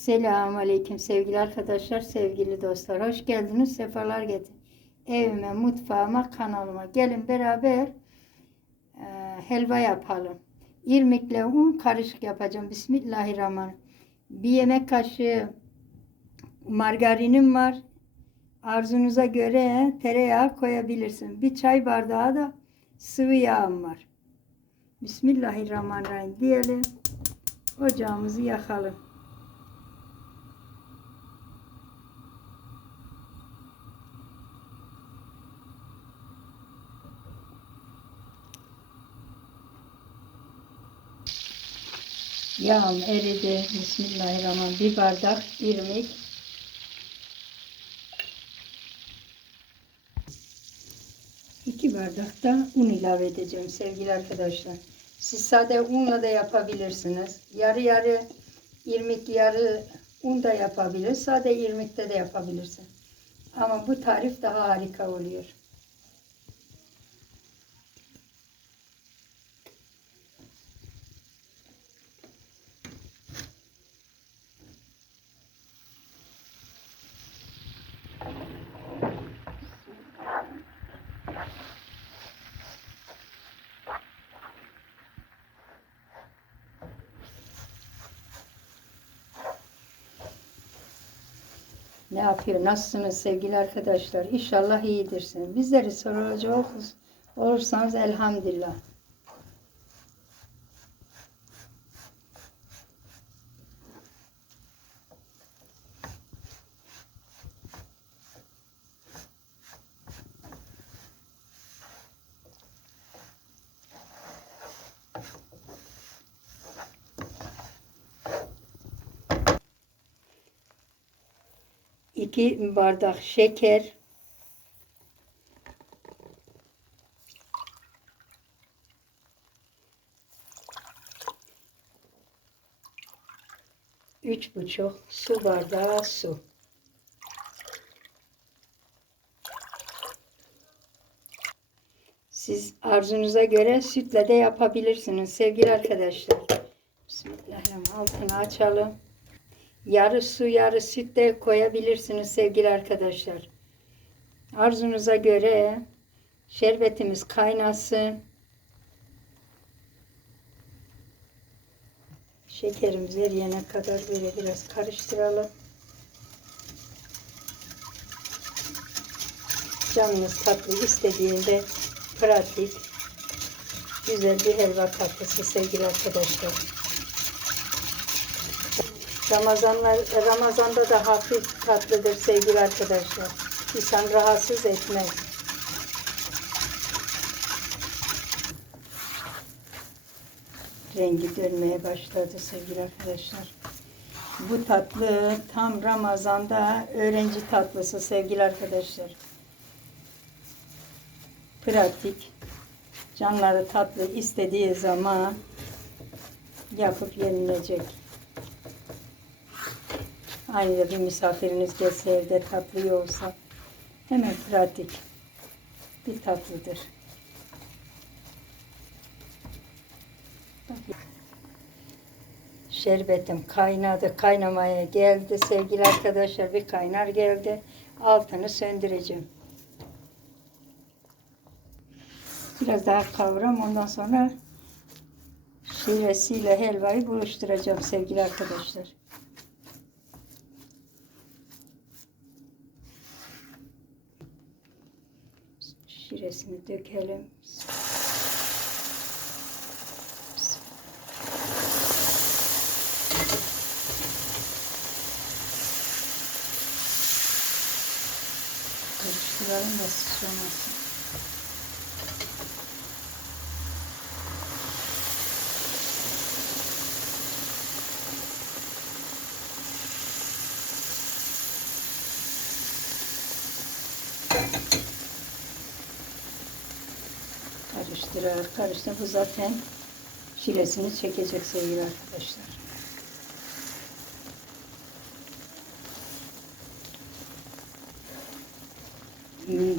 Selamun Aleyküm sevgili arkadaşlar, sevgili dostlar. Hoş geldiniz, sefalar getir. Evime, mutfağıma, kanalıma. Gelin beraber e, helva yapalım. İrmikle un karışık yapacağım. Bismillahirrahmanirrahim. Bir yemek kaşığı margarinim var. Arzunuza göre tereyağı koyabilirsin. Bir çay bardağı da sıvı yağım var. Bismillahirrahmanirrahim diyelim. Ocağımızı yakalım. Yağım eridi. Bismillahirrahmanirrahim. Bir bardak irmik. İki bardak da un ilave edeceğim sevgili arkadaşlar. Siz sade unla da yapabilirsiniz. Yarı yarı irmik yarı un da yapabilir. Sade irmikte de yapabilirsin. Ama bu tarif daha harika oluyor. Ne yapıyor? Nasılsınız sevgili arkadaşlar? İnşallah iyidirsin. Bizleri olursanız, olursanız elhamdülillah. İki bardak şeker. Üç buçuk su bardağı su. Siz arzunuza göre sütle de yapabilirsiniz sevgili arkadaşlar. Bismillahirrahmanirrahim. Altını açalım. Yarı su yarı süt de koyabilirsiniz sevgili arkadaşlar. Arzunuza göre şerbetimiz kaynasın. Şekerimiz eriyene kadar böyle biraz karıştıralım. Canınız tatlı istediğinde pratik güzel bir helva tatlısı sevgili arkadaşlar. Ramazanlar, Ramazan'da da hafif tatlıdır sevgili arkadaşlar. İnsan rahatsız etmez. Rengi dönmeye başladı sevgili arkadaşlar. Bu tatlı tam Ramazan'da öğrenci tatlısı sevgili arkadaşlar. Pratik. Canları tatlı istediği zaman yapıp yenilecek. Aynı da bir misafiriniz gelse evde tatlı olsa hemen pratik bir tatlıdır. Şerbetim kaynadı, kaynamaya geldi sevgili arkadaşlar. Bir kaynar geldi. Altını söndüreceğim. Biraz daha kavuram ondan sonra şiresiyle helvayı buluşturacağım sevgili arkadaşlar. Şiresini dökelim. Karıştıralım da sıçramasın. Karıştırarak karıştır. Bu zaten şiresini çekecek sevgili arkadaşlar.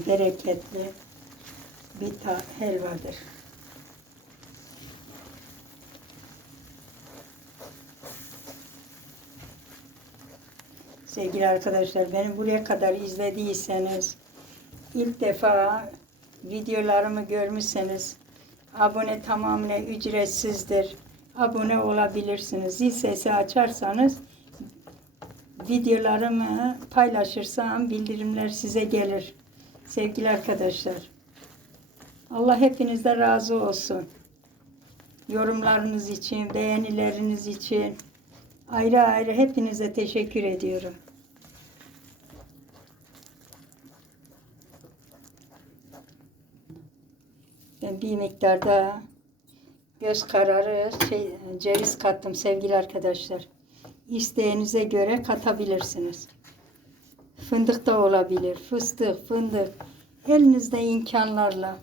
Bereketli bir ta helvadır. Sevgili arkadaşlar beni buraya kadar izlediyseniz ilk defa videolarımı görmüşseniz abone tamamen ücretsizdir. Abone olabilirsiniz. Zil sesi açarsanız videolarımı paylaşırsam bildirimler size gelir. Sevgili arkadaşlar. Allah hepinizde razı olsun. Yorumlarınız için, beğenileriniz için ayrı ayrı hepinize teşekkür ediyorum. Bir miktarda göz kararı şey, ceviz kattım sevgili arkadaşlar. İsteğinize göre katabilirsiniz. Fındık da olabilir. Fıstık, fındık. Elinizde imkanlarla.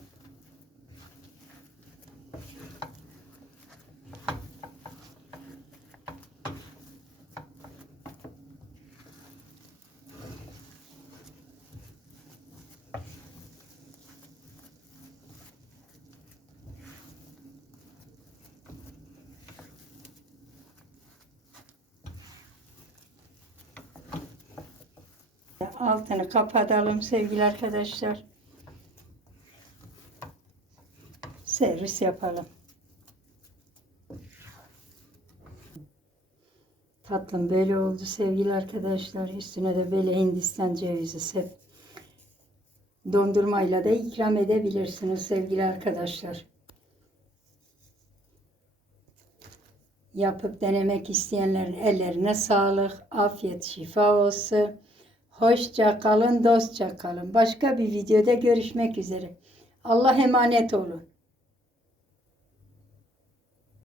Altını kapatalım sevgili arkadaşlar. Servis yapalım. Tatlım böyle oldu sevgili arkadaşlar. Üstüne de böyle Hindistan cevizi sep. Dondurmayla da ikram edebilirsiniz sevgili arkadaşlar. Yapıp denemek isteyenlerin ellerine sağlık, afiyet, şifa olsun. Hoşça kalın, dostça kalın. Başka bir videoda görüşmek üzere. Allah emanet olun.